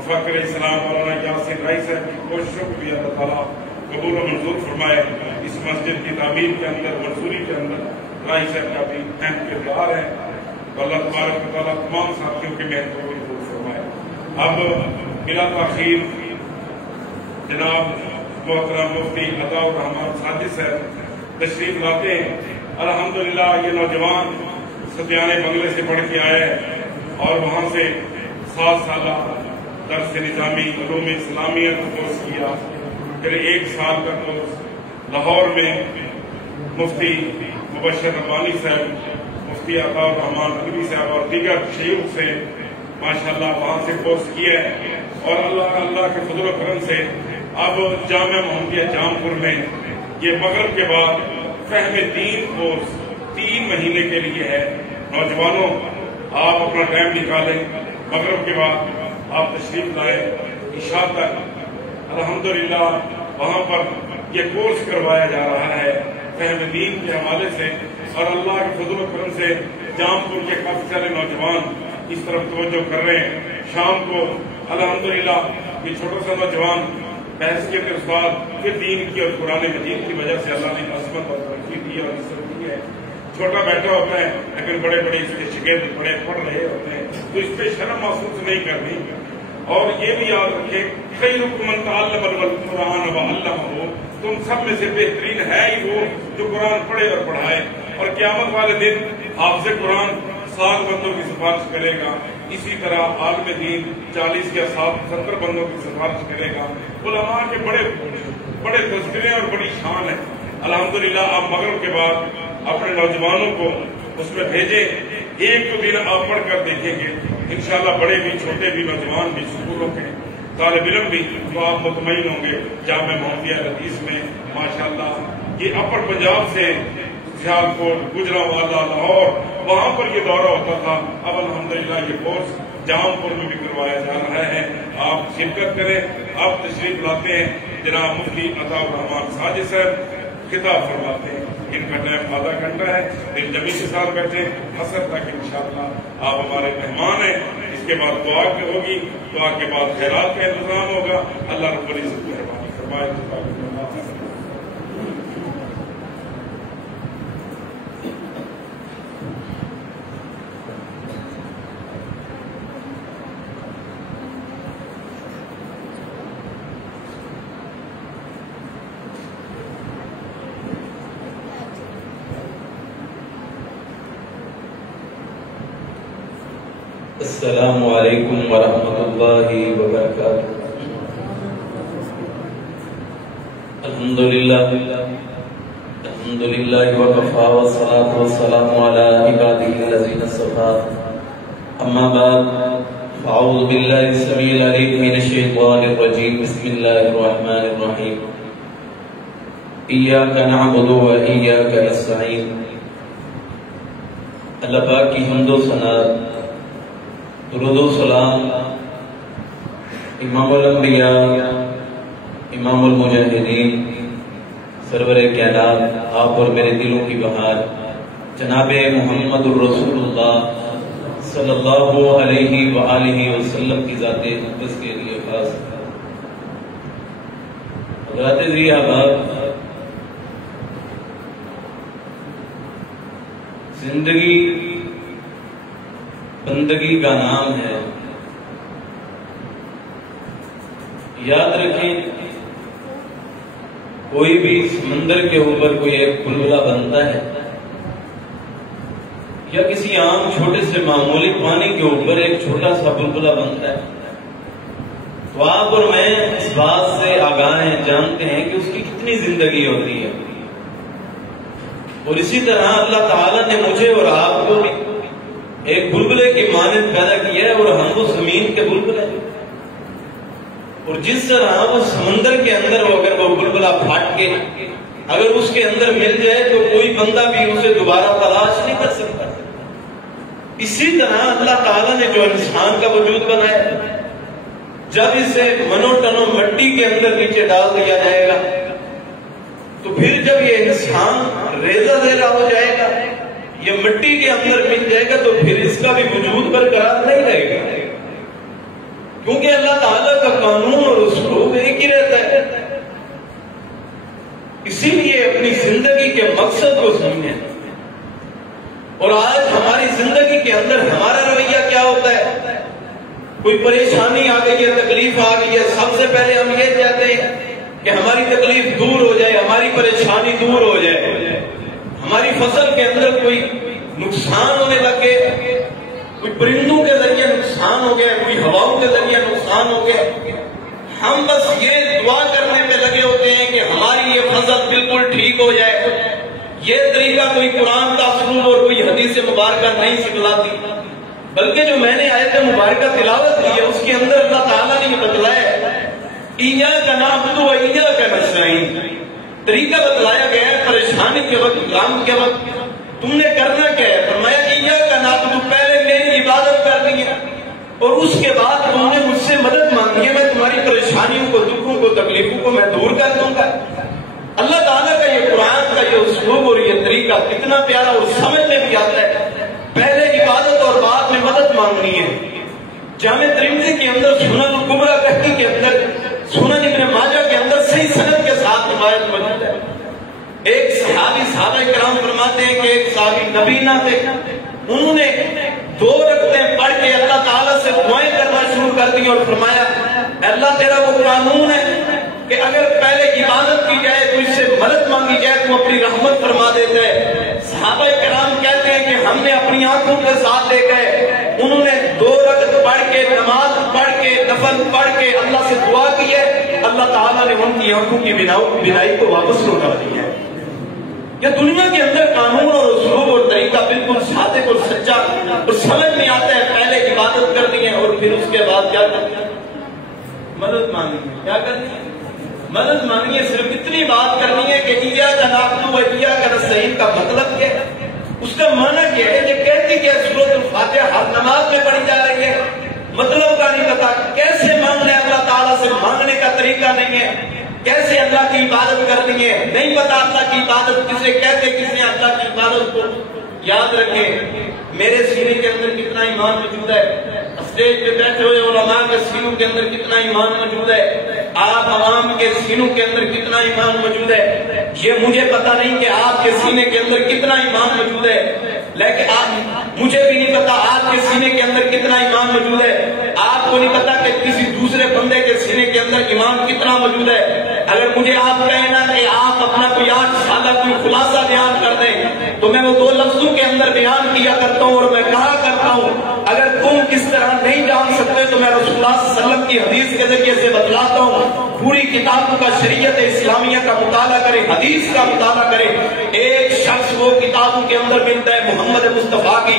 مفکر اسلام مولانا یاسین رائی صاحب کی کوششوں کو بھی اللہ تعالیٰ قبول و منظور فرمائے. اس مسجد کی تعمیر کے اندر منظوری کے اندر رائی صاحب کا بھی اہم کردار ہے. اللہ تبارک و تعالیٰ تمام ساتھیوں کی محنت کو قبول فرمائے. اب بلا تاخیر جناب محترم مفتی عطا الرحمان ساجد صاحب تشریف لاتے ہیں. الحمدللہ یہ نوجوان ستیانے بنگلے سے پڑھ کے آئے اور وہاں سے 7 سالہ درس نظامی علوم اسلامیہ کا کورس کیا. پھر 1 سال کا کورس لاہور میں مفتی مبشر ربانی صاحب، مفتی عطا الرحمان نقوی صاحب اور دیگر شیوخ سے ماشاءاللہ وہاں سے کورس کیا ہے. اور اللہ کے فضل و کرم سے اب جامعہ محمدیہ جامپور میں یہ مغرب کے بعد فہم دین کورس 3 مہینے کے لیے ہے. نوجوانوں آپ اپنا ٹائم نکالیں، مغرب کے بعد آپ تشریف لائیں. عشاء تک الحمدللہ وہاں پر یہ کورس کروایا جا رہا ہے فہم دین کے حوالے سے. اور اللہ کے فضل و کرم سے جامپور کے کافی سارے نوجوان اس طرف توجہ کر رہے ہیں. شام کو الحمدللہ یہ چھوٹا سا نوجوان بحثیت کے استاد پھر دین کی اور قرآن مجید کی وجہ سے اللہ نے عظمت اور ترقی دی اور عزت دی ہے. چھوٹا بیٹھا ہوتا ہے لیکن بڑے بڑے اس کے شاگرد بڑے پڑھ رہے ہوتے ہیں تو اس پہ شرم محسوس نہیں کرنی. اور یہ بھی یاد رکھیں خیرکم من تعلم القرآن وعلمہ، تم سب میں سے بہترین ہے ہی وہ جو قرآن پڑھے اور پڑھائے. اور قیامت والے دن حافظ قرآن 7 بندوں کی سفارش کرے گا. اسی طرح عالم دین 40 یا 70 بندوں کی سفارش کرے گا. علماء کے بڑے تذکرے اور بڑی شان ہے. الحمدللہ آپ مغرب کے بعد اپنے نوجوانوں کو اس میں بھیجیں. 1 دن آپ پڑھ کر دیکھیں گے انشاءاللہ بڑے بھی چھوٹے بھی نوجوان بھی اسکولوں کے طالب علم بھی تو آپ مطمئن ہوں گے. جامعہ محمدیہ حدیث میں ماشاءاللہ یہ اپر پنجاب سے سیالکوٹ، گجرانوالہ، لاہور وہاں پر یہ دورہ ہوتا تھا. اب الحمدللہ یہ کورس جامپور میں بھی کروایا جا رہا ہے. آپ شرکت کریں. آپ تشریف لاتے ہیں جناب مفتی عطا الرحمان ساجد صاحب خطاب فرماتے ہیں. ان کا ٹائم آدھا گھنٹہ ہے. دل جمی کے ساتھ بیٹھے عصر تک انشاءاللہ آپ ہمارے مہمان ہیں. اس کے بعد دعا ہوگی، دعا کے بعد خیرات کا انتظام ہوگا. اللہ رب العزت مہربانی فرمائے. السلام علیکم ورحمۃ اللہ وبرکاتہ. الحمدللہ وکفی والصلاة والسلام علی عباده الذین اصطفی. اما بعد فاعوذ باللہ السمیع العلیم من الشیطان الرجیم. بسم اللہ الرحمن الرحیم. ایاک نعبد و ایاک نستعین. اللہ پاک کی حمد و ثنا، درود و سلام امام الانبیاء، امام المجاہدین، سرور کائنات آپ اور میرے دلوں کی بہار جناب محمد الرسول اللہ صلی اللہ علیہ وآلہ وسلم کی ذات مقدس کے لیے خاص. حضرات ذی احباب، زندگی بندگی کا نام ہے. یاد رکھیں کوئی بھی سمندر کے اوپر کوئی ایک بلبلہ بنتا ہے یا کسی عام چھوٹے سے معمولی پانی کے اوپر ایک چھوٹا سا بلبلہ بنتا ہے تو آپ اور میں اس بات سے آگاہ ہیں، جانتے ہیں کہ اس کی کتنی زندگی ہوتی ہے. اور اسی طرح اللہ تعالیٰ نے مجھے اور آپ کو بھی ایک بلبلے کی مانند پیدا کیا ہے اور ہم وہ زمین کے بلبلے ہیں. اور جس طرح وہ سمندر کے اندر اگر وہ بلبلہ پھاٹ کے اگر اس کے اندر مل جائے تو کوئی بندہ بھی اسے دوبارہ تلاش نہیں کر سکتا، اسی طرح اللہ تعالیٰ نے جو انسان کا وجود بنایا جب اسے منو ٹنو مٹی کے اندر نیچے ڈال دیا جائے گا تو پھر جب یہ انسان ریزہ ریزہ ہو جائے گا، یہ مٹی کے اندر مل جائے گا تو پھر اس کا بھی وجود برقرار نہیں رہے گا، کیونکہ اللہ تعالیٰ ایک ہی رہتا ہے. اسی لیے اپنی زندگی کے مقصد کو سمجھیں. اور آج ہماری زندگی کے اندر ہمارا رویہ کیا ہوتا ہے؟ کوئی پریشانی آ گئی ہے، تکلیف آ گئی ہے، سب سے پہلے ہم یہ چاہتے ہیں کہ ہماری تکلیف دور ہو جائے، ہماری پریشانی دور ہو جائے. ہماری فصل کے اندر کوئی نقصان ہونے لگے، کوئی پرندوں کے ذریعے نقصان ہو گیا، کوئی ہواؤں کے ذریعے نقصان ہو گیا، ہم بس یہ دعا کرنے پہ لگے ہوتے ہیں کہ ہماری یہ فصل بالکل ٹھیک ہو جائے. یہ طریقہ کوئی قرآن کا اسلوب اور کوئی حدیث مبارکہ نہیں سکھلاتی، بلکہ جو میں نے آیت مبارکہ تلاوت کی ہے اس کے اندر اللہ تعالیٰ نے یہ بتلایا ایاک نعبد و ایاک نستعین. طریقہ بتلایا گیا ہے پریشانی کے وقت، غم کے وقت تم نے کرنا کیا ہے. فرمایا ایاک نعبد، پہلے میری عبادت کرنی ہے اور اس کے بعد تم نے مجھ سے مدد مانگی ہے، میں تمہاری پریشانیوں کو، دکھوں کو، تکلیفوں کو میں دور کر دوں گا. اللہ تعالیٰ کا یہ قرآن کا یہ اسلوب اور یہ طریقہ کتنا پیارا اور سمجھ میں بھی آتا ہے. پہلے عبادت اور بعد میں مدد مانگنی ہے. جامع ترمذی کے اندر، سنن الکبریٰ بہقی کے اندر، سنن ابن ماجہ کے اندر صحیح سند کے ساتھ روایت موجود ہے. ایک صحابہ کرام فرماتے ہیں کہ ایک صحابی نبی نہ تھے، انہوں نے 2 رکعتیں پڑھ کے اللہ تعالیٰ سے دعائیں کرنا شروع کر دی اور فرمایا اللہ تیرا وہ قانون ہے کہ اگر پہلے عبادت کی جائے تو اس سے مدد مانگی جائے تو اپنی رحمت فرما دیتا ہے. صحابہ کرام کہتے ہیں کہ ہم نے اپنی آنکھوں کے ساتھ دیکھا ہے، انہوں نے 2 رکعت پڑھ کے، نماز پڑھ کے، نفل پڑھ کے اللہ سے دعا کی ہے، اللہ تعالیٰ نے ان کی آنکھوں کی بینائی کو واپس لوٹا دی ہے. یہ دنیا کے اندر قانون اور اسلوب اور طریقہ بالکل صادق اور سچا اور سمجھ میں آتا ہے. پہلے عبادت کرنی ہے اور پھر اس کے بعد کیا کرنی ہے؟ مدد مانگنی ہے. کیا کرنی ہے؟ مدد مانگنی ہے. صرف اتنی بات کرنی ہے کہ ایاک نعبد و ایاک نستعین کا مطلب کیا ہے، اس کا معنی کیا ہے. یہ کہتی کہ سورۃ الفاتحہ ہر نماز میں پڑھی جا رہی ہے، مطلب کا نہیں پتا. کیسے مانگنا ہے اللہ تعالیٰ سے، مانگنے کا طریقہ نہیں ہے. کیسے اللہ کی عبادت کرنی ہے نہیں پتا. اللہ کی عبادت کسے کہتے، کس نے اللہ کی عبادت کو یاد رکھے. میرے سینے کے اندر کتنا ایمان موجود ہے، اسٹیج پہ بیٹھے ہوئے علماء کے سینوں کے اندر کتنا ایمان موجود ہے، آپ عوام کے سینوں کے اندر کتنا ایمان موجود ہے. یہ مجھے پتا نہیں کہ آپ کے سینے کے اندر کتنا ایمان موجود ہے، لیکن مجھے بھی نہیں پتا آپ کے سینے کے اندر کتنا ایمان موجود ہے. آپ کو نہیں پتا کہ کسی دوسرے بندے کے سینے کے اندر ایمان کتنا موجود ہے. اگر مجھے آپ کہنا کہ آپ اپنا کوئی 8 سالہ کوئی خلاصہ بیان کر دیں تو میں وہ 2 لفظوں کے اندر بیان کیا کرتا ہوں اور میں کہا کرتا ہوں اگر تم اس طرح نہیں جان سکتے تو میں رسول اللہ صلی اللہ علیہ وسلم کی حدیث کے ذریعے سے بتلاتا ہوں. پوری کتابوں کا شریعت اسلامیہ کا مطالعہ کرے، حدیث کا مطالعہ کرے. ایک شخص وہ کتابوں کے اندر ملتا ہے محمد مصطفیٰ کی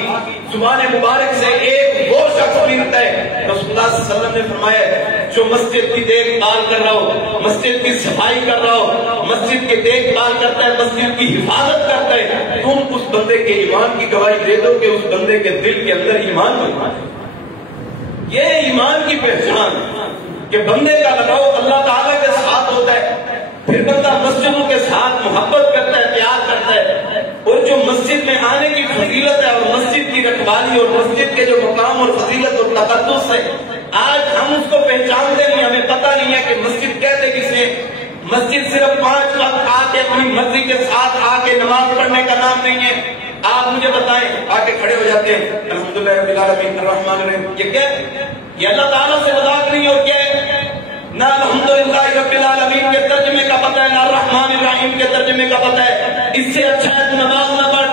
زبان مبارک سے، ایک وہ شخص ملتا ہے رسول اللہ صلی اللہ علیہ وسلم نے فرمایا جو مسجد کی دیکھ بھال کر رہا ہو، مسجد کی صفائی کر رہا ہو، مسجد کی دیکھ بھال کرتا ہے، مسجد کی حفاظت کرتا ہے، تم اس بندے کے ایمان کی گواہی دے دو کہ اس بندے کے دل کے اندر ایمان ہوتا ہے. یہ ایمان کی پہچان کہ بندے کا لگاؤ اللہ تعالیٰ کے ساتھ ہوتا ہے. پھر بندہ مسجدوں کے ساتھ محبت کرتا ہے، پیار کرتا ہے. اور جو مسجد میں آنے کی فضیلت ہے اور مسجد کی رکھوالی اور مسجد کے جو مقام اور فضیلت اور تقدس ہے، آج ہم اس کو پہچانتے نہیں. ہمیں پتہ نہیں ہے کہ مسجد کہتے کسے. مسجد صرف 5 وقت آ کے اپنی مرضی کے ساتھ آ کے نماز پڑھنے کا نام نہیں ہے. آپ مجھے بتائیں، آ کے کھڑے ہو جاتے ہیں الحمدللہ رب العالمین الرحمن الرحیم، یہ کیا ہے؟ یہ اللہ تعالیٰ سے مذاق نہیں. اور کیا ہے؟ نہ الحمدللہ رب العالمین کے ترجمے کا پتہ ہے، نہ الرحمن الرحیم کے ترجمے کا پتہ ہے. اس سے اچھا ہے تو نماز نہ پڑھ.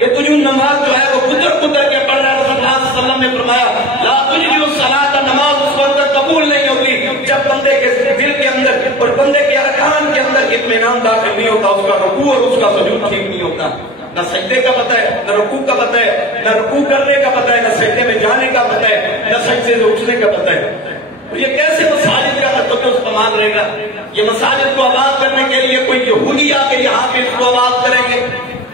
یہ تجھے نماز جو ہے وہ کتر کے پڑھ رہا ہے. رسول اللہ صلی اللہ علیہ وسلم نے فرمایا لا تجزئ الصلاۃ، نماز اس وقت قبول نہیں ہوتی جب بندے کے دل کے اندر اور بندے کے ارکان کے اندر اطمینان داخل نہیں ہوتا، اس کا رکوع اور اس کا سجود ٹھیک نہیں ہوتا. نہ سجدے کا پتہ ہے، نہ رکوع کا پتہ ہے، نہ رکوع کرنے کا پتہ ہے، نہ سجدے میں جانے کا پتہ ہے، نہ سجدے سے اٹھنے کا پتہ ہے. یہ کیسے مساجد کا تقدس کمال رہے گا؟ یہ مساجد کو آباد کرنے کے لیے کوئی یہودی آ کے یہاں پہ اس کو آباد کریں گے،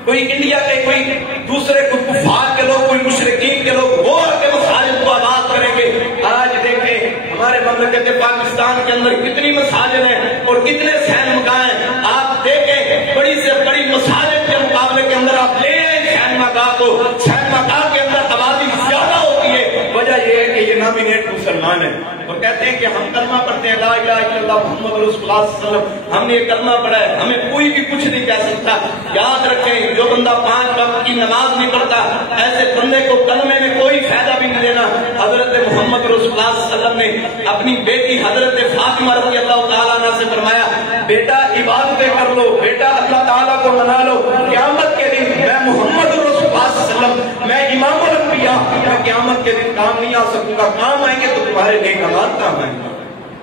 کوئی انڈیا کے کوئی دوسرے کفار کے لوگ، کوئی مشرکین کے لوگ وہ آ کے مساجد کو آباد کریں گے. آج دیکھیں ہمارے مملکت پاکستان کے اندر کتنی مساجد ہیں اور کتنے سینما ہیں. آپ دیکھیں بڑی سے بڑی مساجد کے مقابلے کے اندر آپ لے آئیں سینما گاہ کو، سینما گاہ کے اندر آبادی زیادہ ہوتی ہے. وجہ وجہ یہ ہے کہ یہ نامینیٹ مسلمان ہے اور کہتے ہیں کہ ہم کلمہ پڑھتے ہیں لا الہ الا اللہ محمد رسول اللہ صلی اللہ علیہ وسلم، ہم نے یہ کلمہ پڑھا ہے، ہمیں کوئی بھی کچھ نہیں کہہ سکتا۔ یاد رکھیں جو بندہ 5 وقت کی نماز نہیں پڑھتا ایسے بندے کو کلمے میں کوئی فائدہ بھی نہیں دینا۔ حضرت محمد رسول اللہ صلی اللہ علیہ وسلم نے اپنی بیٹی حضرت فاطمہ رضی اللہ تعالیٰ عنہ سے فرمایا بیٹا عبادتیں کر لو، بیٹا اللہ تعالیٰ کو منا لو، قیامت کے دن میں محمد رسول اللہ صلی اللہ علیہ وسلم، میں امام الانبیاء، میں قیامت کے دن کام نہیں آ سکوں گا، کام آئیں گے تو تمہارے نیک اعمال کام آئیں گے۔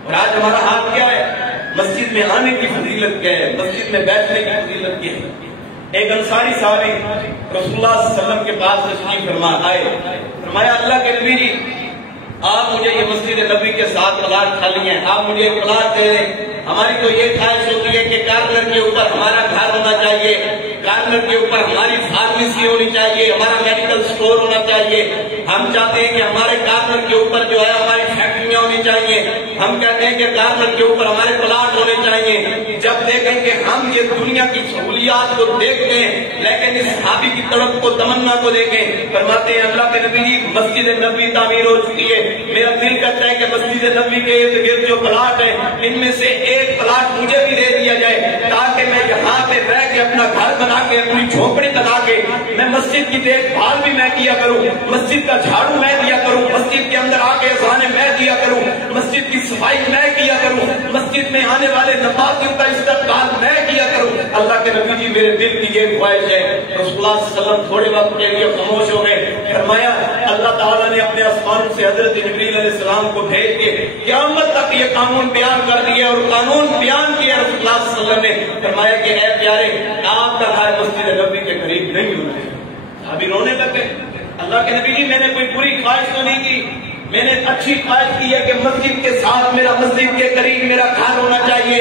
اور آج ہمارا حال کیا ہے؟ مسجد میں آنے کی فضیلت کیا ہے، مسجد میں بیٹھنے کی فضیلت کیا ہے۔ ایک انصاری صحابی رسول اللہ صلی اللہ علیہ وسلم کے پاس تشریف فرما آئے، فرمایا اللہ کے نبی جی آپ مجھے یہ مسجد نبی کے ساتھ پلاٹ خالی ہیں، آپ مجھے ایک پلاٹ دے دیں۔ ہماری تو یہ خواہش ہوتی ہے کہ کارنر کے اوپر ہمارا گھر ہونا چاہیے، کارنر کے اوپر ہماری فارمیسی ہونی چاہیے، ہمارا میڈیکل سٹور ہونا چاہیے، ہم چاہتے ہیں کہ ہمارے کارنر کے اوپر جو ہے ہماری فیکٹریاں ہونی چاہیے، ہم کہتے ہیں کہ کارنر کے اوپر ہمارے پلاٹ ہونے چاہیے۔ جب دیکھیں کہ ہم یہ دنیا کی سہولیات کو دیکھتے ہیں لیکن اس صحابی کی طرف کو تمنا کو دیکھیں، فرماتے ہیں اللہ کے نبی جی مسجد نبی تعمیر ہو چکی ہے، میرا دل کرتا ہے کہ مسجد نبی کے ارد گرد جو پلاٹ ہیں ان میں سے ایک پلاٹ مجھے بھی دے دیا جائے تاکہ میں یہاں پہ رہ کے اپنا گھر بنا کے اپنی جھونپڑی بنا کے میں مسجد کی دیکھ بھال بھی میں کیا کروں، مسجد کا جھاڑو میں دیا کروں، مسجد کے اندر آ کے اذانیں میں دیا کروں، مسجد کی صفائی میں کیا کروں، مسجد میں آنے والے نمازیوں کا استقبال میں کیا کروں۔ اللہ کے نبی جی میرے دل کی یہ خواہش ہے۔ رسول اللہ صلی اللہ علیہ وسلم تھوڑے وقت کے لیے خاموش ہو گئے، فرمایا اللہ تعالیٰ نے اپنے آسمان سے حضرت جبریل علیہ السلام کو بھیج کے قیامت تک یہ قانون بیان کر دیا اور قانون بیان کیا۔ رسول اللہ صلی اللہ علیہ وسلم نے فرمایا کہ اے پیارے آپ کا گھر مسجد نبی کے قریب نہیں ہونا ہے۔ صحابی رونے لگے، اللہ کے نبی جی میں نے کوئی بری خواہش تو نہیں کی، میں نے اچھی خواہش کی ہے کہ مسجد کے ساتھ میرا مسجد کے قریب میرا گھر ہونا چاہیے۔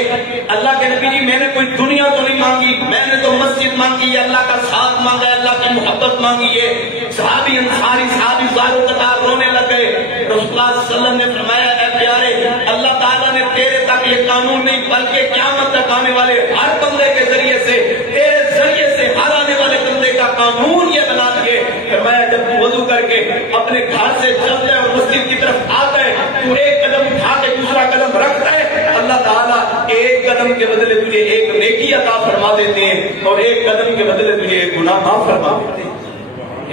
اللہ کے نبی جی میں نے کوئی دنیا تو نہیں مانگی، میں نے تو مسجد مانگی ہے، اللہ کا ساتھ مانگا ہے، اللہ کی محبت مانگی ہے۔ صحابی انصاری صحابی زارو قطار رونے لگ گئے۔ رسول اللہ صلی اللہ علیہ وسلم نے فرمایا اے پیارے اللہ تعالیٰ نے تیرے تک یہ قانون نہیں بلکہ قیامت تک آنے والے ہر بندے کے ذریعے سے تیرے ذریعے سے ہر آنے والے بندے کا قانون یہ بنا دیے۔ فرمایا جب تو وضو کر کے اپنے گھر سے چلتا ہے اور مسجد کی طرف آتا ہے تو ایک قدم اٹھا کے دوسرا قدم رکھتا ہے، اللہ تعالیٰ ایک قدم کے بدلے تجھے ایک نیکی عطا فرما دیتے ہیں اور ایک قدم کے بدلے تجھے ایک گناہ معاف فرما دیتے ہیں۔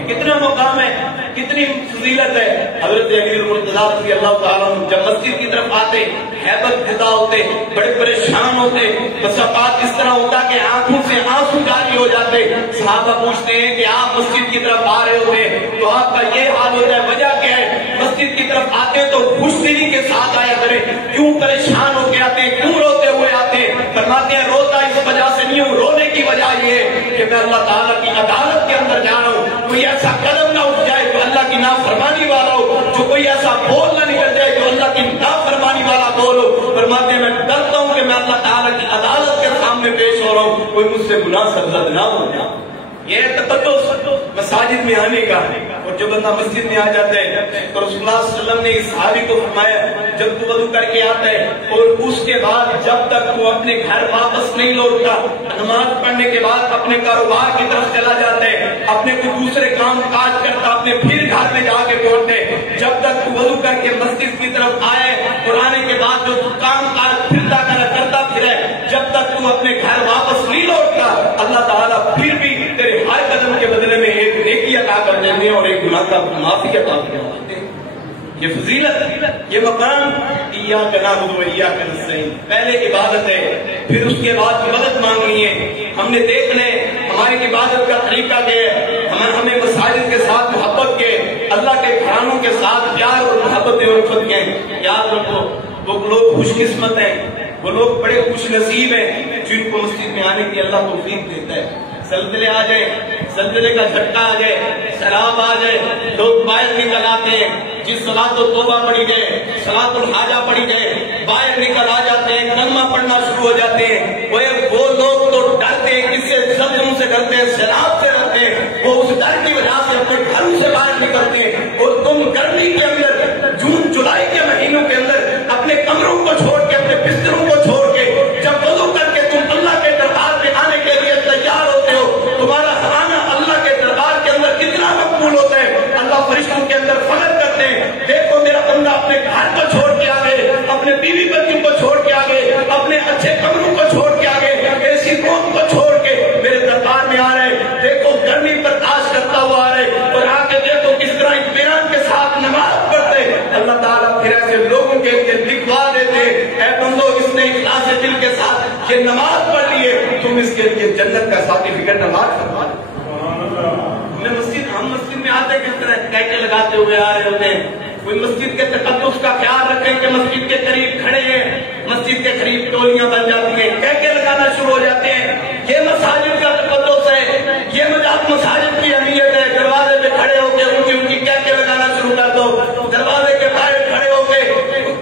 کتنا مقام ہے، کتنی فضیلت ہے۔ حضرت علی المرتضیٰ رضی اللہ تعالیٰ عنہ جب مسجد کی طرف آتے ہیبت زدہ ہوتے، بڑے پریشان ہوتے، بس اوقات اس طرح ہوتا کہ آنکھوں سے آنسو جاری ہو جاتے۔ صحابہ پوچھتے ہیں کہ آپ مسجد کی طرف آ رہے ہوتے تو آپ کا یہ حال ہوتا ہے، وجہ کیا ہے؟ مسجد کی طرف آتے تو خوش دلی کے ساتھ آیا کریں، کیوں پریشان ہو کے آتے ہیں، کیوں روتے ہوئے آتے ہیں؟ فرماتے ہیں روتا اس وجہ سے نہیں ہوں، رونے کی وجہ یہ کہ میں اللہ تعالیٰ کی عدالت کے اندر جا رہا ہوں، کوئی ایسا قدم نہ اٹھ جائے جو اللہ کی نافرمانی والا ہو، جو کوئی ایسا بول نہ نکل جائے جو اللہ کی نافرمانی والا بول ہو۔ فرماتے ہیں میں ڈرتا ہوں کہ میں اللہ تعالیٰ کی عدالت کے سامنے پیش ہو رہا ہوں، کوئی مجھ سے گناہ سرزد نہ ہو جائے۔ یہ تقدس مساجد میں آنے کا، اور جو بندہ مسجد میں آ جاتا ہے تو رسول اللہ صلی اللہ علیہ وسلم نے اس صحابی کو فرمایا جب تو وضو کر کے آتا ہے اور اس کے بعد جب تک وہ اپنے گھر واپس نہیں لوٹتا، نماز پڑھنے کے بعد اپنے کاروبار کی طرف چلا جاتا ہے، اپنے کوئی دوسرے کام کاج کرتا، اپنے پھر گھر میں جا کے پہنچتے، جب تک تو وضو کر کے مسجد کی طرف آئے اور آنے کے بعد جو کام کاج پھرتا کرتا پھرے، جب تک تو اپنے گھر واپس نہیں لوٹتا، اللہ تعالیٰ پھر بھی تیرے ہر قدم کے بدلے میں ایک نیکی عطا کر دیتے ہیں اور ایک گناہ کا معافی عطا کر دیتے ہیں۔ یہ فضیلت، یہ مقام ایاک نعبد و ایاک نستعین، پہلے عبادت ہے، پھر اس کے بعد مدد مانگنی ہے۔ ہم نے دیکھنا ہے ہماری عبادت کا طریقہ کیا ہے، ہمیں مساجد کے ساتھ محبت کے، اللہ کے گھرانوں کے ساتھ پیار اور محبت اور الفت کے۔ یاد رکھو وہ لوگ خوش قسمت ہیں، وہ لوگ بڑے خوش نصیب ہیں جن کو مسجد میں آنے کی اللہ توفیق دیتا ہے۔ زلزلے آ جائے، زلزلے کا جھٹکا آ جائے، سیلاب آ جائے، لوگ باہر نکل آتے ہیں، جس صلاۃ التوبہ پڑھی جائے، صلاۃ الحاجہ پڑھی جائے، باہر نکل آ جاتے ہیں، کلمہ پڑھنا شروع ہو جاتے ہیں۔ وہ لوگ تو ڈرتے ہیں، کس سے؟ زلزلوں سے ڈرتے ہیں، سیلاب سے ڈرتے ہیں، وہ اس ڈر کی وجہ سے اپنے گھروں سے باہر نکلتے ہیں۔ اور تم گرمی کے اندر، جون جولائی کے مہینوں کے اندر اپنے کمروں کو چھوڑ کے، اپنے بستروں کو چھوڑ کے جب وضو کر کے تم اللہ کے دربار میں آنے کے لیے تیار ہوتے ہو، تمہارا آنا اللہ کے دربار کے اندر کتنا مقبول ہوتا ہے۔ اللہ فرشتوں کے اندر فخر کرتے ہیں، کہ لوگوں کے لیے لکھوا دیتے اے بندو اس نے اخلاص دل کے ساتھ یہ نماز پڑھ لی ہے تم اس کے لیے جنت کا سرٹیفکیٹ نماز کروا دو. ہم مسجد میں آتے کس طرح کہتے لگاتے ہوئے آ رہے ہوتے ہیں. کوئی مسجد کے تقدس کا خیال رکھے کہ مسجد کے قریب کھڑے ہیں, مسجد کے قریب ٹولیاں بن جاتی ہیں, کہتے لگانا شروع ہو جاتے ہیں. یہ مساجد کا تقدس ہے, یہ مساجد کی اہمیت ہے. دروازے پہ کھڑے ہو کے اونچی اونچی کہتے لگانا شروع کر دو. دروازے کے باہر کھڑے ہو کے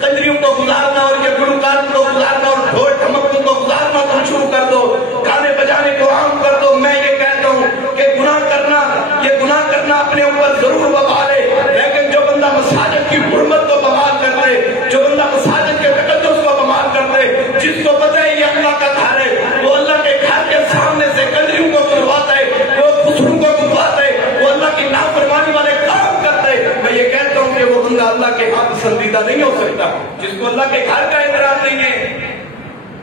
کنجریوں کو گزارنا اور یہ گلوکاروں کو گزارنا اور ڈھول ڈھمکوں کو گزارنا تم شروع کر دو. گانے بجانے کو عام کر دو. میں یہ کہتا ہوں کہ گناہ کرنا اپنے اوپر ضرور وبال ہے, لیکن جو بندہ مساجد کی حرمت کو بمال کر دے, جو بندہ مساجد کے تقدس کو بمال کر دے, جس کو پتہ ہے یہ اللہ کا گھر ہے, وہ اللہ کے گھر کے سامنے سے کنجریوں کو گلواتا ہے, وہ خسروں کو گلواتا ہے, وہ اللہ کی نافرمانی والے کام کرتا ہے. میں یہ کہتا ہوں کہ وہ بندہ اللہ کے ہاں پسندیدہ نہیں ہو سکتا. جس کو اللہ کے گھر کا احترام نہیں ہے,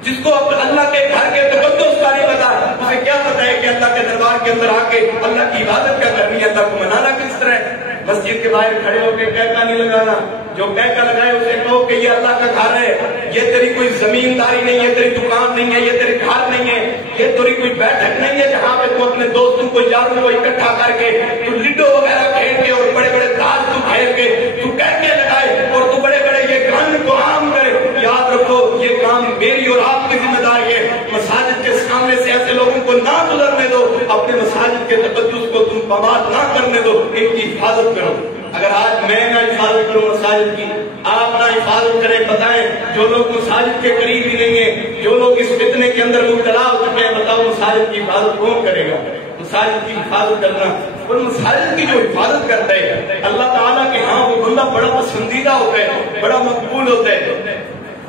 جس کو اللہ کے گھر کے تقدس کا نہیں پتا, اسے کیا پتا ہے کہ اللہ کے دربار کے اندر آ کے اللہ کی عبادت کیا کرنی ہے, اللہ کو منانا کس طرح ہے. مسجد کے باہر کھڑے ہو کے کہکا نہیں لگانا. جو کہکا لگائے اسے کہو کہ یہ اللہ کا گھر ہے, یہ تیری کوئی زمینداری نہیں ہے, تیری دکان نہیں ہے, یہ تیری گھر نہیں ہے, یہ تیری کوئی بیٹھک نہیں ہے جہاں پہ تو اپنے دوستوں کو یاروں کو اکٹھا کر کے تو لڈو وغیرہ کھیل کے اور بڑے بڑے تاج تو کھیل کے تو کہکے لگائے اور تو بڑے بڑے یہ گان کو عام کرے. یاد رکھو یہ کام میری اور آپ کی ذمہ داری ہے. مساجد کے سامنے سے ایسے لوگوں کو نہ گزرنے دو, اپنے مساجد کے تقدس کو تم پامال نہ کرنے دو, ان کی حفاظت کرو. اگر آج میں نہ حفاظت کروں مساجد کی, آپ نہ حفاظت کریں, بتائیں جو لوگ مساجد کے قریب ہی نہیں ہیں, جو لوگ اس فتنے کے اندر مبتلا ہو چکے ہیں, بتاؤ مساجد کی حفاظت کون کرے گا؟ مساجد کی حفاظت کرنا, اور مساجد کی جو حفاظت کرتا ہے اللہ تعالیٰ کے ہاں وہ بندہ بڑا پسندیدہ ہوتا ہے, بڑا مقبول ہوتا ہے.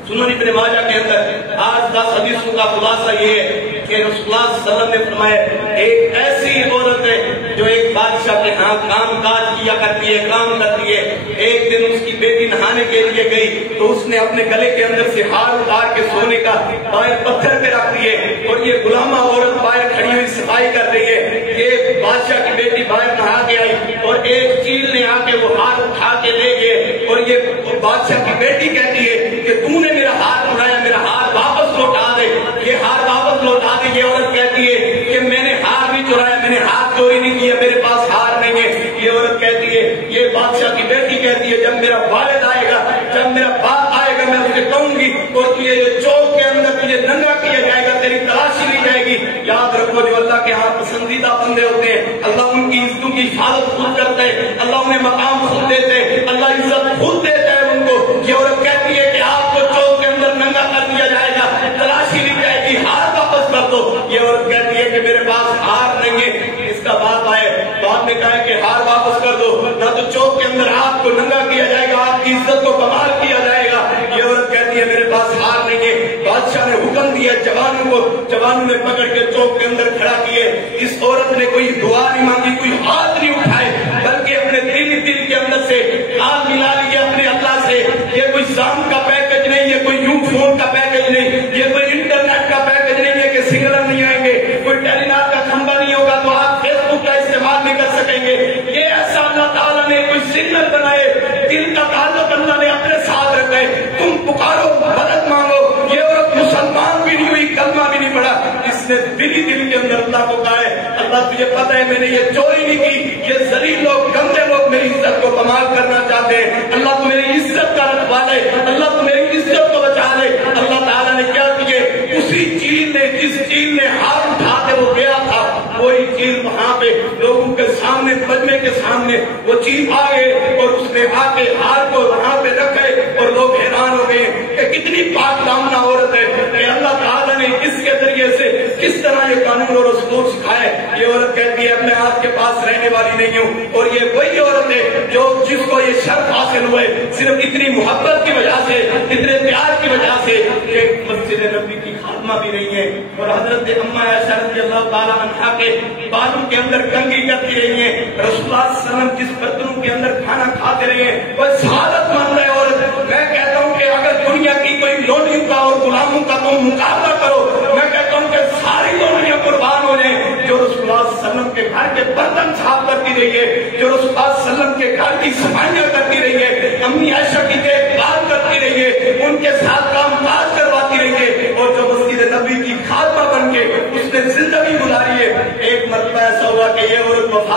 سنن ابن ماجہ کے اندر آج 10 حدیثوں کا خلاصہ یہ ہے کہ رسول اللہ صلی اللہ علیہ وسلم نے فرمایا ایک ایسی عورت ہے جو ایک بادشاہ کے ہاں کام کاج کیا کرتی ہے, کام کرتی ہے. ایک دن اس کی بیٹی نہانے کے لیے گئی تو اس نے اپنے گلے کے اندر سے ہار اتار کے سونے کا باہر پتھر پہ رکھ دیے, اور یہ غلامہ عورت باہر کھڑی ہوئی صفائی کر رہی ہے. یہ بادشاہ کی بیٹی باہر نہا کے آئی اور ایک چیل نے آ کے وہ ہار اٹھا کے لے گئے, اور یہ بادشاہ کی بیٹی کہتی ہے کہ تم نے میرا ہار اٹھایا, میرا ہار واپس لوٹا دے, یہ ہار واپس لوٹا دے. یہ عورت کہتی ہے کہ میں نے ہار بھی چورایا, میں نے ہار چوری نہیں کیا, میرے پاس ہار نہیں ہے. یہ عورت کہتی ہے, یہ بادشاہ کی بیٹی کہتی ہے جب میرا والد آئے گا, جب میرا باپ آئے گا, میں اسے کہوں گی اور تجھے چوک کے اندر تجھے ننگا کیا جائے گا, تیری تلاشی لی جائے گی. یاد رکھو جو اللہ کے ہاں پسندیدہ بندے ہوتے ہیں اللہ ان کی عزتوں کی حفاظت خود کرتا ہے, اللہ انہیں مقام خود دیتے ہیں, اللہ عزت خود دیتا ہے ان کو. یہ عورت کہتی ہے کہ آپ کو چوک کے اندر ننگا کر دیا جائے گا, تلاشی لی جائے گی, ہار واپس کر دو. یہ عورت کہتی ہے کہ میرے پاس ہار نہیں ہے. اس کا باپ آئے, باپ نے کہا کہ ہار واپس کر دو, نہ تو چوک کے اندر آپ کو ننگا کیا جائے گا, آپ کی عزت کو کمال کیا جائے گا. یہ عورت کہتی ہے میرے پاس ہار نہیں ہے. بادشاہ نے حکم دیا جوانوں کو, جوانوں نے پکڑ کے چوک کے اندر کھڑا کیے. اس عورت نے کوئی دعا نہیں مانگی, کوئی ہاتھ نہیں اٹھائے, بلکہ اپنے دل کے اندر سے ہاتھ ملا لیے اپنے اللہ سے. یہ کوئی سام کا پیکج نہیں, یہ کوئی یو فون کا پیکج نہیں, یہ کوئی انٹرنیٹ کا پیکج نہیں ہے کہ سگنل نہیں آئیں گے, کوئی ٹیلی نار کا کھمبا نہیں ہوگا تو آپ فیس بک کا استعمال نہیں کر سکیں گے. یہ ایسا اللہ تعالیٰ نے کوئی سگنل بنائے, دل کا تعلق اللہ نے اپنے ساتھ رکھے. تم پکارو, مدد مانگو. یہ عورت مسلمان بھی نہیں ہوئی, کلمہ بھی نہیں پڑھا, اس نے دل کے اندر اللہ کو کہا ہے اللہ تجھے پتہ ہے میں نے یہ چوری نہیں کی, یہ ذلیل لوگ گندے لوگ میری عزت کو کمال کرنا چاہتے ہیں. اللہ تو میری عزت کا رکھوالے, اللہ تو میری عزت کو بچا لے. اللہ تعالیٰ نے کیا کیے, اسی چیل نے جس چیل نے ہاتھ اٹھا کے وہ گیا تھا وہی چیل وہاں پہ لوگوں کے سامنے, مجمع کے سامنے وہ چیل آ گئے اور اس نے آ کے ہار کو وہاں پہ رکھے اور لوگ حیران ہو گئے کہ کتنی پاک دامنہ عورت ہے کہ اللہ تعالیٰ نے اس کے ذریعے سے کس طرح یہ قانون اور اصول سکھائے. یہ عورت کہتی ہے میں آپ کے پاس رہنے والی نہیں ہوں, اور یہ وہی عورت ہے جو جس کو یہ شرف حاصل ہوئے صرف اتنی محبت کی وجہ سے, اتنے پیار کی وجہ سے کہ مسجد نبی کی خاتمہ بھی نہیں ہے, اور حضرت اما عائشہ رضی اللہ تعالیٰ عنہا کے بالوں کے اندر کنگھی کرتی رہی ہیں. رسول اللہ صلی اللہ علیہ وسلم جس برتنوں کے اندر کھانا کھاتے رہے ہیں وہ سعادت مند ہے. اور میں کہتا ہوں کہ اگر دنیا کی کوئی لونڈیوں کا اور غلاموں کا تم مقابلہ کرو, میں کہتا ہوں کہ ساری لونڈیاں قربان ہو جائیں جو رسول اللہ صلی اللہ علیہ وسلم کے گھر کے برتن صاف کرتی رہی ہے, جو رسول اللہ صلی اللہ علیہ وسلم کے گھر کی صفائیاں کرتی رہی ہے, امی عائشہ کی دیکھ بھال کرتی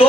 2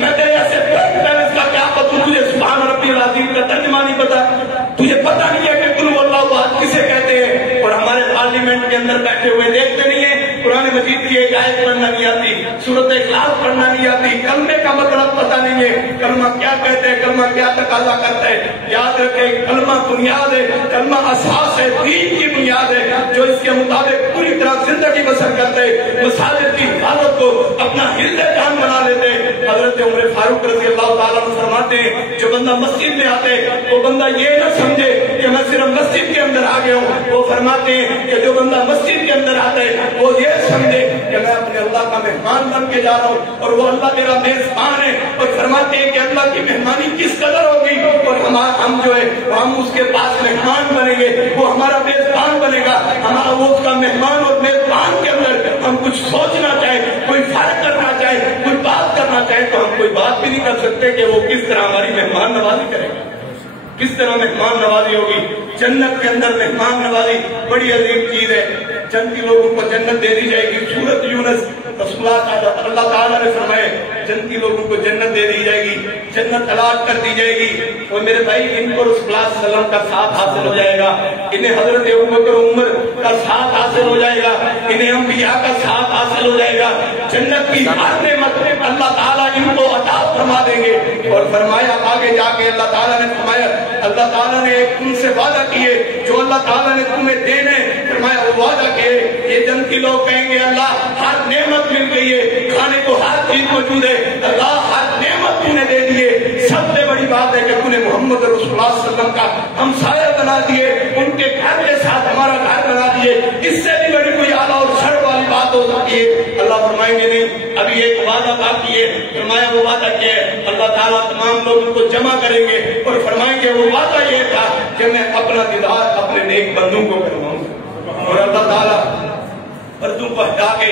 میں تیرے ایسے پیرنٹس کا کیا پتوں، تجھے سبحان ربی العظیم کا ترجمہ نہیں پتا، تجھے پتا نہیں ہے کہ قل هو اللہ احد کسے کہتے ہیں، اور ہمارے پارلیمنٹ کے اندر بیٹھے ہوئے دیکھتے نہیں ہیں قرآن مجید کی ایک آیت پڑھنا نہیں آتی، سورۃ اخلاص پڑھنا نہیں آتی، کلمے کا مطلب پتا نہیں ہے، کلمہ کیا کہتے ہیں، کلمہ کیا تقاضا کرتا ہے۔ یاد رکھیں کلمہ بنیاد ہے، کلمہ اساس ہے، دین کی بنیاد ہے، جو اس کے مطابق پوری طرح زندگی بسر کرتے مساجد کی حفاظت کو اپنا ہل جان بنا لیتے۔ حضرت عمر فاروق رضی اللہ تعالیٰ عنہ فرماتے ہیں جو بندہ مسجد میں آتے وہ بندہ یہ نہ سمجھے کہ میں صرف مسجد کے اندر آ گیا ہوں، وہ فرماتے ہیں کہ جو بندہ مسجد کے اندر آتا ہے وہ یہ سمجھے کہ میں اپنے اللہ کا مہمان بن کے جا رہا ہوں اور وہ اللہ میرا میزبان ہے، اور فرماتے ہیں کہ اللہ کی مہمانی کس قدر ہوگی، اور ہم جو ہے ہم اس کے پاس مہمان بنیں گے، وہ ہمارا میزبان بنے گا، ہمارا وہ اس کا مہمان اور میزبان کے اندر ہم کچھ سوچنا چاہے، کوئی فرق کرنا چاہے، کوئی بات کرنا چاہے تو ہم کوئی بات بھی نہیں کر سکتے کہ وہ کس طرح ہماری مہمان نوازی کرے گا، کس طرح مہمان نوازی ہوگی۔ جنت کے اندر مہمان نوازی بڑی عظیم چیز ہے، جنتی لوگوں کو جنت دے دی جائے گی۔ سورۃ یونس اللہ تعالیٰ نے فرمائے جنتی لوگوں کو جنت دے دی جائے گی، جنت الاٹ کر دی جائے گی، اور میرے بھائی ان کو رسول اللہ صلی اللہ علیہ وسلم کا ساتھ حاصل ہو جائے گا، انہیں حضرت ابوبکر عمر کا ساتھ حاصل ہو جائے گا، انہیں انبیاء کا ساتھ حاصل ہو جائے گا، جنت کی ہر نعمت اللہ تعالیٰ ان کو عطا فرما دیں گے۔ اور فرمایا آگے جا کے اللہ تعالیٰ نے فرمایا اللہ تعالیٰ نے ان سے وعدہ کیے جو اللہ تعالیٰ نے تمہیں دینے، فرمایا وہ وعدہ کیے یہ جنتی لوگ کہیں گے اللہ ہر نعمت مل گئی ہے، کھانے کو ہر چیز موجود ہے، اللہ ہر نعمت تم نے دے دیے، سب سے بڑی بات ہے کہ تم نے محمد رسول اللہ صلی اللہ علیہ وسلم کا ہمسایہ بنا دیے، ان کے گھر کے ساتھ ہمارا گھر بنا دیے، اس سے بھی بڑی کوئی اعلیٰ اور شرف والی بات ہو سکتی ہے۔ اللہ فرمائیں گے نہیں ابھی ایک وعدہ باقی ہے، فرمایا وہ وعدہ کیا ہے، اللہ تعالیٰ تمام لوگوں کو جمع کریں گے اور فرمائیں گے وہ وعدہ یہ تھا کہ میں اپنا دیدار اپنے نیک بندوں کو کرواؤں گا، اور اللہ تعالیٰ پردوں کو ہٹا کے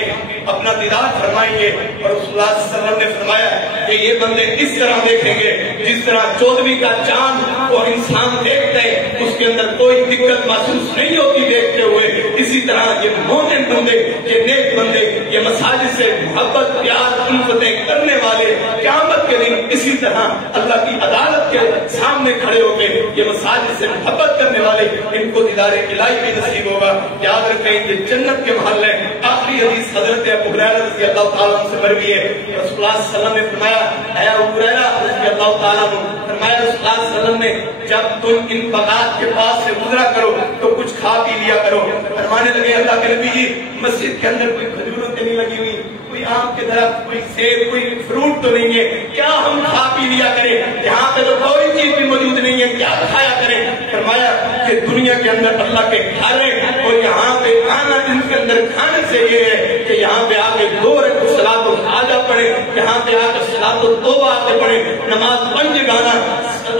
اپنا دیدار فرمائیں گے، اور رسول اللہ صلی اللہ علیہ وسلم نے فرمایا کہ یہ بندے اس طرح دیکھیں گے جس طرح 14ویں کا چاند اور انسان دیکھتے ہیں اس کے اندر کوئی دقت محسوس نہیں ہوتی دیکھتے ہوئے، اسی طرح یہ مومن بندے، یہ نیک بندے، یہ مساجد سے محبت پیار الفتیں کرنے والے قیامت کے دن اسی طرح اللہ کی عدالت کے سامنے کھڑے ہو کے یہ مساجد سے محبت کرنے والے ان کو دیدار الہی بھی نصیب ہوگا۔ یاد رکھیں یہ جنت کے محل ہے۔ آخری حدیث حضرت ابو ہریرہ رضی اللہ تعالیٰ عنہ سے مروی ہے، رسول اللہ صلی اللہ علیہ وسلم نے فرمایا اے ابو ہریرہ رضی اللہ تعالیٰ عنہ، فرمایا رسول اللہ صلی اللہ علیہ وسلم نے جب تم ان باغات کے پاس سے گزرا کرو تو کچھ کھا پی لیا کرو۔ فرمانے لگے اللہ کے نبی جی مسجد کے اندر کوئی کھجوریں نہیں لگی ہوئی، کوئی آم کے درخت، کوئی سیب، کوئی فروٹ تو نہیں ہے، کیا ہم کھا پی لیا کریں؟ یہاں پہ تو کوئی چیز بھی موجود نہیں ہے، کیا کھایا کریں؟ فرمایا کہ دنیا کے اندر اللہ کے گھر ہے اور یہاں پہ آنا ان کے اندر کھانے سے یہ ہے کہ یہاں پہ آ کے 2 رکعت صلاۃ الحاجہ پڑھے، یہاں پہ آ کے صلاۃ التوبہ آتے پڑھے، نماز 5 گانا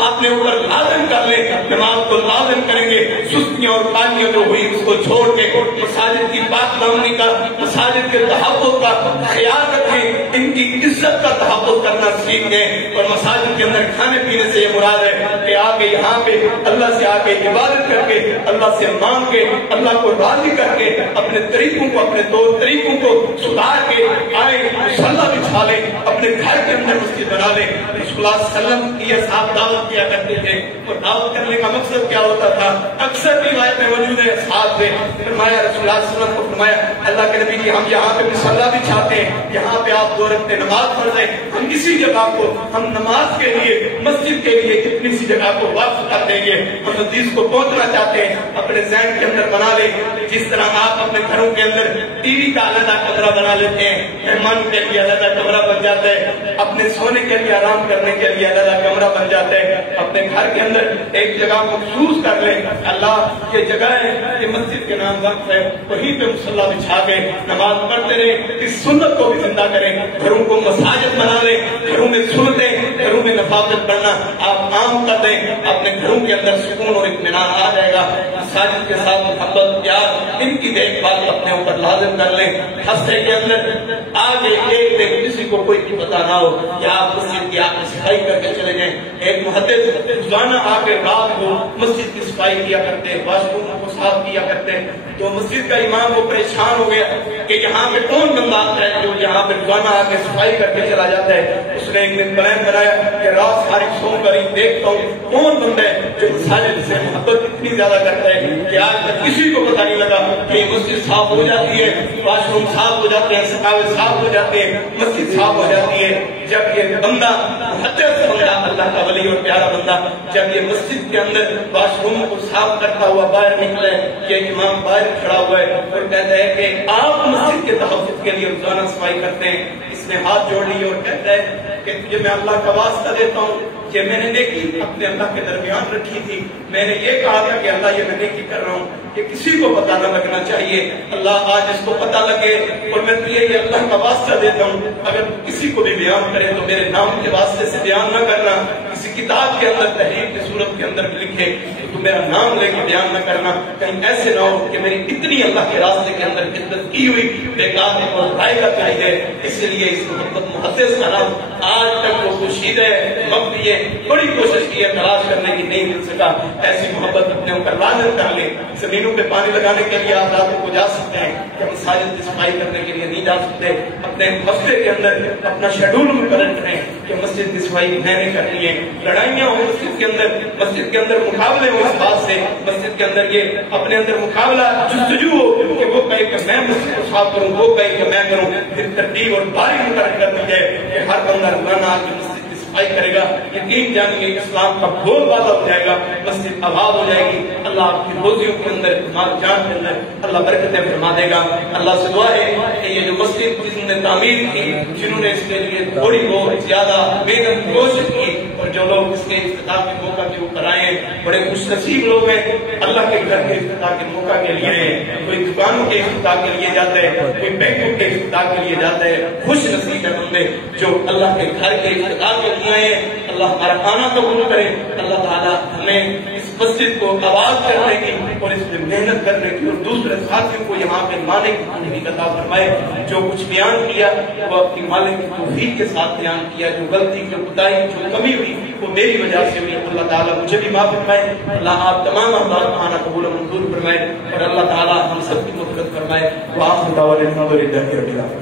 اپنے اوپر لازم کر لیں، نماز کو لازم کریں گے، سستیاں اور پانیاں جو ہوئی اس کو چھوڑ کے مساجد کی پاک دامنی کا، مساجد کے تحفظ کا خیال رکھیں، ان کی عزت کا تحفظ کرنا سیکھ گئے، اور مساجد کے اندر کھانے پینے سے یہ مراد ہے کہ آ کے یہاں پہ اللہ سے آ کے عبادت کر کے اللہ سے مانگ کے اللہ کو راضی کر کے اپنے طریقوں کو، اپنے طور طریقوں کو سدھار کے آئے، مصلی بچھا لیں، اپنے گھر کے اندر مسجد بنا لیں۔ رسول اللہ صلی اللہ علیہ وسلم کی صاحب دعوت کیا کرتے تھے، اور دعوت کرنے کا مقصد کیا ہوتا تھا؟ اکثر روایت میں موجود ہے صاحب نے فرمایا رسول اللہ صلی اللہ علیہ وسلم کو فرمایا اللہ کے نبی جی ہم یہاں پہ مصلی بچھاتے ہیں، یہاں پہ آپ 2 رکعت نماز پڑھ رہے ہیں، ہم اسی جگہ کو ہم نماز کے لیے مسجد کے لیے کتنی سی جگہ کو وقف کر دیں گے، ہم حدیث کو پہنچنا چاہتے ہیں، اپنے ذہن کے اندر بنا لیں جس طرح آپ اپنے گھروں کے اندر ٹی وی کا علیحدہ کمرہ بنا لیتے ہیں، مہمان کے لیے علیحدہ کمرہ بن جاتا ہے، اپنے سونے کے لیے آرام کرنے کے لیے علیحدہ کمرہ بن جاتا ہے، اپنے گھر کے اندر ایک جگہ مخصوص کر لیں، اللہ یہ جگہ ہے، یہ مسجد کے نام وقف ہے، وہیں پہ مصلی بچھا کے نماز پڑھتے رہیں، اس سنت کو بھی زندہ کریں، گھروں کو مساجد بنا لیں، گھروں میں سنتیں، گھروں میں نفافت پڑھنا آپ عام کر دیں، اپنے گھروں کے اندر سکون اور اطمینان آ جائے گا۔ مساجد کے ساتھ محبت پیار ان کی دیکھ بھال اپنے اوپر لازم کر لیں. ہفتے کے اندر آگے ایک دن کسی کو کوئی بھی پتہ نہ ہو کہ آپ مسجد کی آپ صفائی کر کے چلے جائیں. ایک محدث روزانہ آ کے رات کو مسجد کی صفائی کیا کرتے, واش روم کو صاف کیا کرتے. تو مسجد کا امام وہ پریشان ہو گیا کہ یہاں پہ کون بندہ آتا ہے جو یہاں پہ روزانہ آ کے صفائی کر کے چلا جاتا ہے. اس نے ایک دن پلان بنایا کہ رات ساری سو کر دیکھتا ہوں کون بندہ ہے جو مساجد سے محبت اتنی زیادہ کرتا ہے کہ آج تک کسی کو پتہ نہیں لگا کہ یہ مسجد صاف ہو جاتی ہے, واش روم صاف ہو جاتے ہیں, سقاوے صاف ہو جاتے ہیں, مسجد صاف ہو جاتی ہے. جب یہ بندہ محدث بندہ, اللہ کا ولی اور پیارا بندہ, جب یہ مسجد کے اندر واش روم کو صاف کرتا ہوا باہر نکلے, یہ امام باہر کھڑا ہوا ہے اور کہتا ہے کہ آپ مسجد کے تحفظ کے لیے روزانہ صفائی کرتے ہیں. اس نے ہاتھ جوڑ لیے اور کہتا ہے کہ یہ میں اللہ کا واسطہ دیتا ہوں کہ میں نے نیکی اپنے اللہ کے درمیان رکھی تھی. میں نے یہ کہا تھا کہ اللہ یہ میں نیکی کر رہا ہوں کہ کسی کو پتہ نہ لگنا چاہیے. اللہ آج اس کو پتہ لگے اور میں تجھے یہ اللہ کا واسطہ دیتا ہوں, اگر کسی کو بھی بیان کرے تو میرے نام کے واسطے سے بیان نہ کرنا. کسی کتاب کے اندر تحریر کی صورت کے اندر لکھے تو میرا نام لے کے بیان نہ کرنا. کہیں ایسے نہ ہو کہ میری اتنی اللہ کے راستے کے اندر خدمت کی ہوئی بیکار اور ضائع کر جائے ہے. اس لیے اس محبت محدث کا نام آج تک وہ پوشیدہ ہے. وقت یہ بڑی کوشش کی ہے تلاش کرنے کی, نہیں مل سکا. ایسی محبت اپنے اوپر لازم کر لیں. زمینوں پہ پانی لگانے کے لیے آپ راتوں کو جا سکتے ہیں کہ مساجد کی صفائی کرنے کے لیے نہیں جا سکتے. اپنے ہفتے کے اندر اپنا شیڈول مقرر کریں کہ مسجد کی صفائی میں نے کرنی ہے. لڑائیاں ہوں مسجد کے اندر مقابلے ہوں اس بات سے, مسجد کے اندر یہ اپنے اندر مقابلہ جستجو ہو کہ وہ کہے کہ میں مسجد کو صاف کروں, وہ کہے کہ میں کروں. پھر ترتیب اور باری مقرر کر دی جائے کہ ہر بندہ روزانہ آ کے مسجد کی صفائی کرے گا. یقین جانیے اسلام کا بول بالا ہو جائے گا, مسجد آباد ہو جائے گی. اللہ آپ کی روزیوں کے اندر, مال جان کے اندر اللہ برکتیں فرما دے گا. اللہ سے دعا ہے کہ یہ جو مسجد جس نے تعمیر کی, جنہوں نے اس کے لیے تھوڑی بہت زیادہ محنت کوشش کی, اور جو لوگ اس کے افتتاح کے موقع کے اوپر آئے ہیں بڑے خوش نصیب لوگ ہیں. اللہ کے گھر کے افتتاح کے موقع کے لیے ہیں, کوئی دکانوں کے افتتاح کے لیے جاتا ہے, کوئی بینکوں کے افتتاح کے لیے جاتا ہے. خوش نصیب ہے بندے جو اللہ کے گھر کے افتتاح کے لیے آئے ہیں. اللہ ہمارا آنا قبول کرے. اللہ تعالیٰ ہمیں اس مسجد کو آباد کرنے کی اور اس میں محنت کرنے کی اور دوسرے ساتھیوں کو یہاں پہ لانے کی توفیق عطا فرمائے. جو کچھ بیان کیا وہ اپنی مالک کی توفیق کے ساتھ بیان کیا. جو غلطی, جو کوتاہی, جو کمی ہوئی وہ میری وجہ سے ہوئی. اللہ تعالیٰ مجھے بھی معاف فرمائے. اللہ آپ تمام احباب کا آنا قبول و منظور فرمائے اور اللہ تعالیٰ ہم سب کی مغفرت فرمائے. وآخر دعوانا الحمدللہ رب العالمین.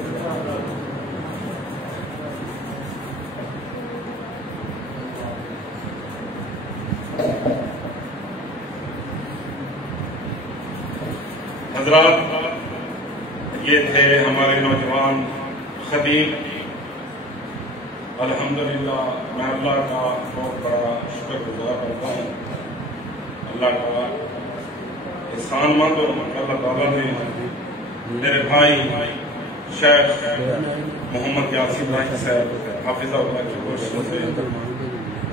حضرات, یہ تھے ہمارے نوجوان خطیب. الحمدللہ میں اللہ کا بہت بڑا شکر گزار کرتا ہوں. اللہ کا احسان مند ہوں. اللہ تعالیٰ نے میرے بھائی شیخ محمد یاسین راہی صاحب حافظہ اللہ کی کوششوں سے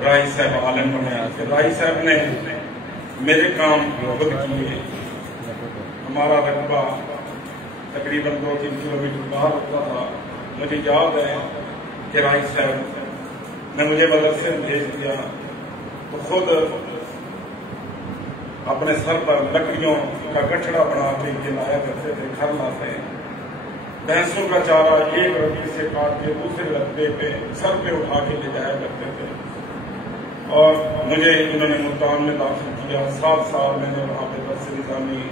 راہی صاحب عالم بنایا. راہی صاحب نے میرے کام خود کیے. ہمارا رقبہ تقریباً 2-3 کلومیٹر باہر ہوتا تھا. مجھے یاد ہے کہ راہی صاحب نے مجھے مدرسے میں بھیج دیا تو خود اپنے سر پر لکڑیوں کا گٹھڑا بنا کے لایا کرتے تھے. گھر لاتے بھینسوں کا چارہ ایک رسی سے کاٹ کے دوسرے رقبے پہ سر پہ اٹھا کے لے جایا کرتے تھے. اور مجھے انہوں نے ملتان میں داخل کیا. 7 سال میں نے وہاں پہ درس نظامی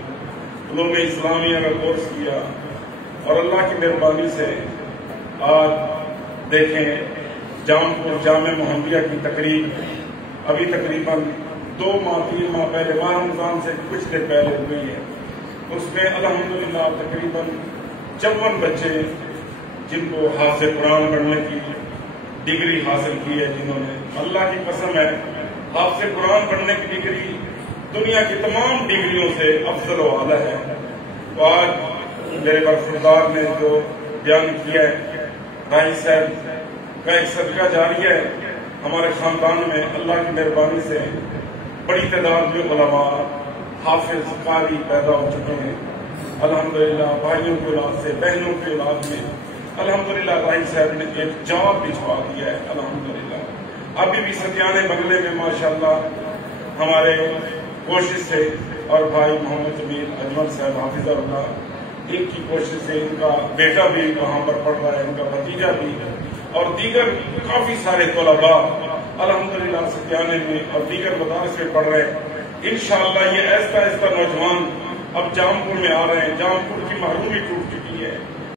علوم اسلامیہ کا کورس کیا. اور اللہ کی مہربانی سے آج دیکھیں جام پور جامع محمدیہ کی تقریب ابھی تقریباً 2 ماہ 3 ماہ پہلے ماہ رمضان سے کچھ دیر پہلے ہوئی ہے. اس میں الحمدللہ تقریباً 54 بچے جن کو حافظ قرآن پڑھنے کی ڈگری حاصل کی ہے, جنہوں نے, اللہ کی قسم ہے, حافظ قرآن پڑھنے کی ڈگری دنیا کی تمام ڈگریوں سے افضل و اعلیٰ ہے. تو آج میرے برخوردار نے جو بیان کیا ہے, راہی صاحب کا ایک صدقہ جاری ہے. ہمارے خاندان میں اللہ کی مہربانی سے بڑی تعداد میں علماء حافظ قاری پیدا ہو چکے ہیں. الحمدللہ بھائیوں کی اولاد سے, بہنوں کی اولاد میں الحمدللہ راہی صاحب نے ایک جواب بچھوا دیا ہے. الحمدللہ ابھی بھی ستیانے بنگلے میں ماشاءاللہ ہمارے کوشش سے اور بھائی محمد جمیل اجمل صاحب حافظ اللہ، ان کی کوشش سے ان کا بیٹا بھی وہاں پر پڑھ رہا ہے، ان کا بھتیجا بھی، اور دیگر کافی سارے طلباء الحمدللہ ستیانے میں اور دیگر مدارس میں پڑھ رہے ہیں۔ انشاءاللہ یہ ایسا نوجوان اب جام پور میں آ رہے ہیں، جام پور کی محرومی ٹوٹ چکی ہے۔